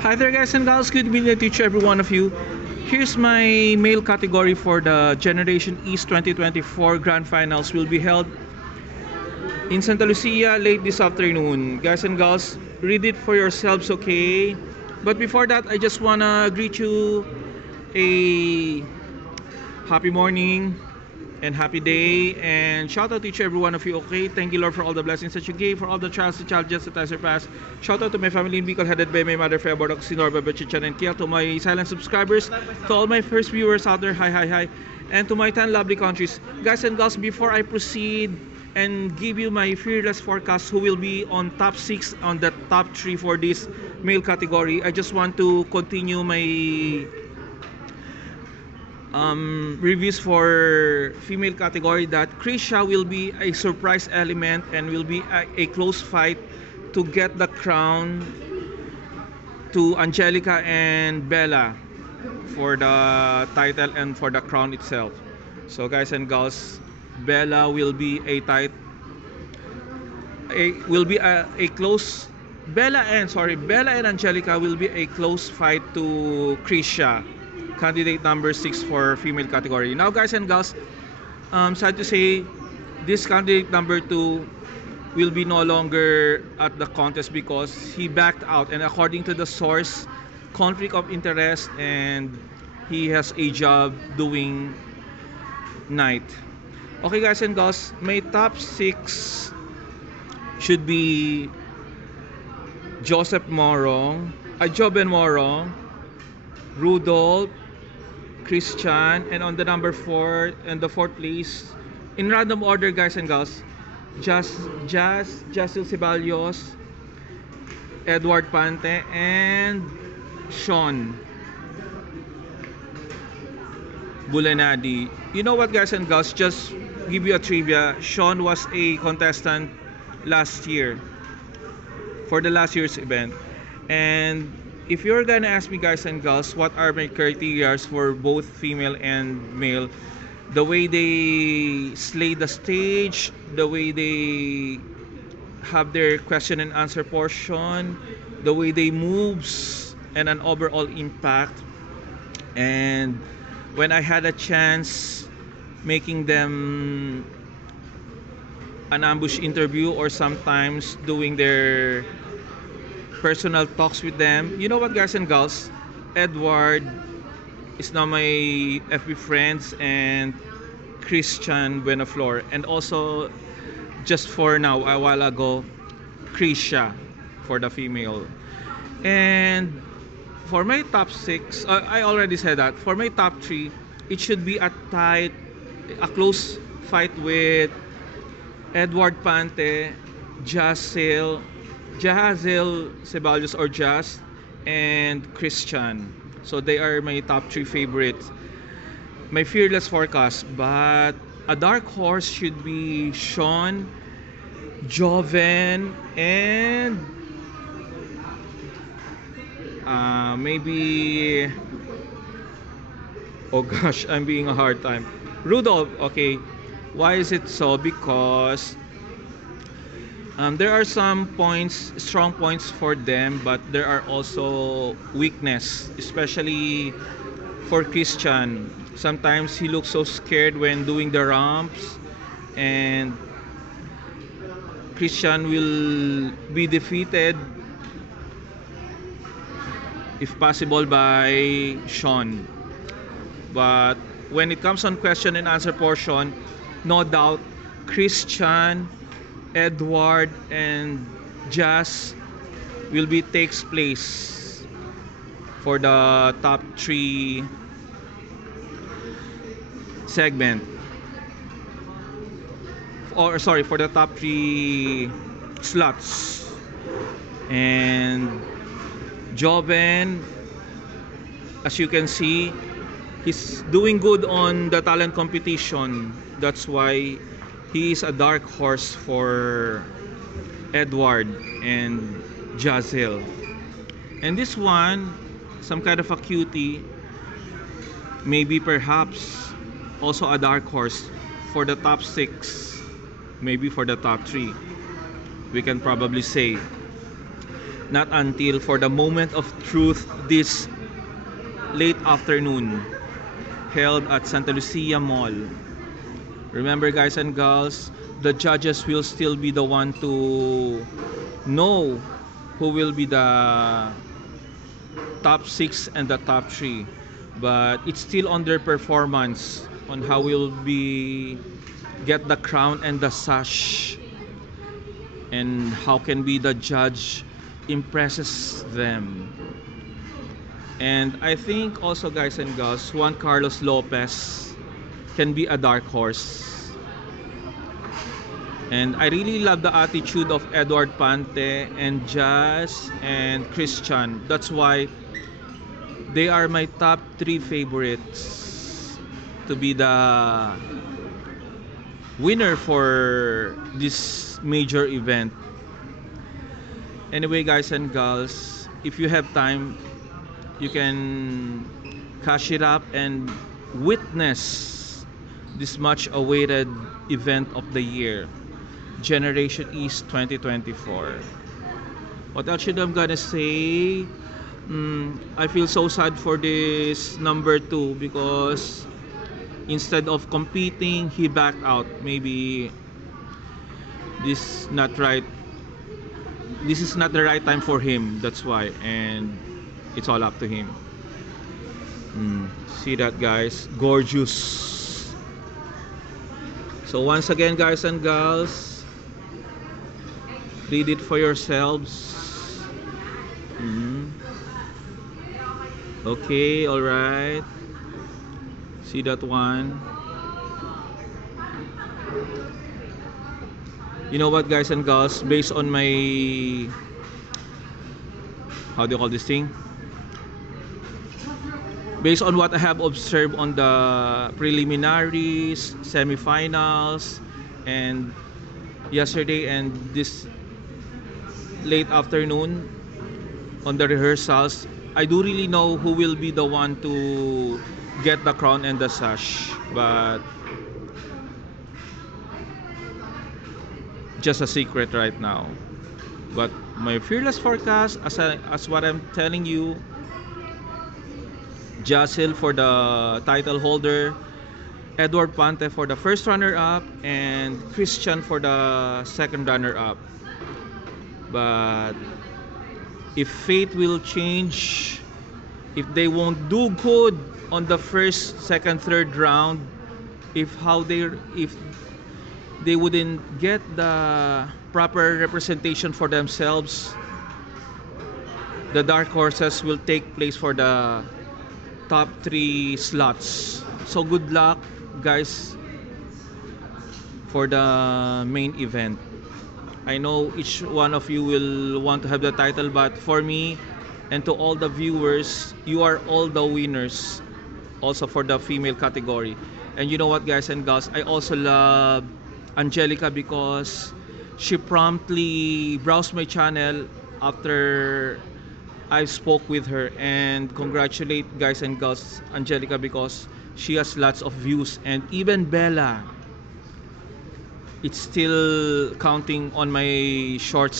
Hi there guys and gals, good evening to each every one of you. Here's my male category for the Generation East 2024 Grand Finals will be held in Santa Lucia late this afternoon. Guys and gals, read it for yourselves, okay? But before that, I just wanna greet you a happy morning and happy day, and shout out to each every one of you, okay? Thank you, Lord, for all the blessings that you gave, for all the trials and challenges that I surpassed. Shout out to my family in Bicol, headed by my mother, Freya Bordoc, Sinorba, Bechichan, and Kiel, to my silent subscribers, to all my first viewers out there, hi, and to my 10 lovely countries. Guys and girls, before I proceed and give you my fearless forecast who will be on top 6 on the top 3 for this male category, I just want to continue my reviews for female category, that Krisha will be a surprise element and will be a close fight to get the crown to Angelica and Bella for the title and for the crown itself. So guys and girls, Bella will be a close Bella and Angelica will be a close fight to Krisha, candidate number 6 for female category. Now guys and girls, sad to say, this candidate number 2 will be no longer at the contest because he backed out, and according to the source, conflict of interest, and he has a job doing night. Okay guys and girls, my top 6 should be Joven Morong, Rudolph, Christian, and on the number 4 and the 4th place, in random order guys and girls, Jasil Ceballos, Edward Pante, and Sean Bulanadi. You know what guys and girls, just give you a trivia, Sean was a contestant last year for the last year's event. And if you're gonna ask me guys and girls, what are my criteria for both female and male, the way they slay the stage, the way they have their question and answer portion, the way they moves, and an overall impact. And when I had a chance making them an ambush interview, or sometimes doing their personal talks with them, you know what guys and girls, Edward is now my FB friends, and Christian Buenaflor, and also just for now, a while ago, Krisha for the female. And for my top 6, I already said that for my top 3, it should be a close fight with Edward Pante, Jasil Ceballos or Jazz, and Christian. So they are my top 3 favorites. My fearless forecast, but a dark horse should be Sean, Joven, and maybe, oh gosh, I'm being a hard time, Rudolph. Okay, why is it so? Because there are some strong points for them, but there are also weakness, especially for Christian. Sometimes he looks so scared when doing the ramps, and Christian will be defeated if possible by Sean. But when it comes on question and answer portion, no doubt Christian, Edward, and Jazz takes place for the top 3 segment, or sorry, for the top 3 slots. And Joven, as you can see, he's doing good on the talent competition. That's why he is a dark horse for Edward and Jazel. And this one, some kind of a cutie, maybe perhaps also a dark horse for the top 6, maybe for the top 3, we can probably say. not until for the moment of truth this late afternoon, held at Santa Lucia Mall. Remember, guys and girls, the judges will still be the one to know who will be the top 6 and the top 3, but it's still on their performance on how will be get the crown and the sash, and how can be the judge impresses them. And I think also, guys and girls, Juan Carlos Lopez can be a dark horse. And I really love the attitude of Edward Pante and Jazz and Christian. That's why they are my top 3 favorites to be the winner for this major event. Anyway, guys and girls, if you have time, you can cash it up and witness this much awaited event of the year, Generation East 2024. What else should I'm gonna say? I feel so sad for this number 2 because instead of competing, he backed out. Maybe this not right. This is not the right time for him. That's why, and it's all up to him. See that, guys? Gorgeous. So once again, guys and gals, read it for yourselves. Okay, all right. See that one? You know what, guys and girls, based on my, how do you call this thing? Based on what I have observed on the preliminaries, semifinals, and yesterday and this late afternoon on the rehearsals, I do really know who will be the one to get the crown and the sash, but just a secret right now. But my fearless forecast, as what I'm telling you, Jasil for the title holder, Edward Pante for the first runner-up, and Christian for the second runner-up. But if fate will change, if they won't do good on the first, second, third round, if they wouldn't get the proper representation for themselves, the dark horses will take place for the top 3 slots. So good luck, guys, for the main event. I know each one of you will want to have the title, but for me and to all the viewers, you are all the winners also for the female category. And you know what, guys and girls, I also love Angelica because she promptly browsed my channel after I spoke with her, and congratulate, guys and girls, Angelica, because she has lots of views. And even Bella, it's still counting on my shorts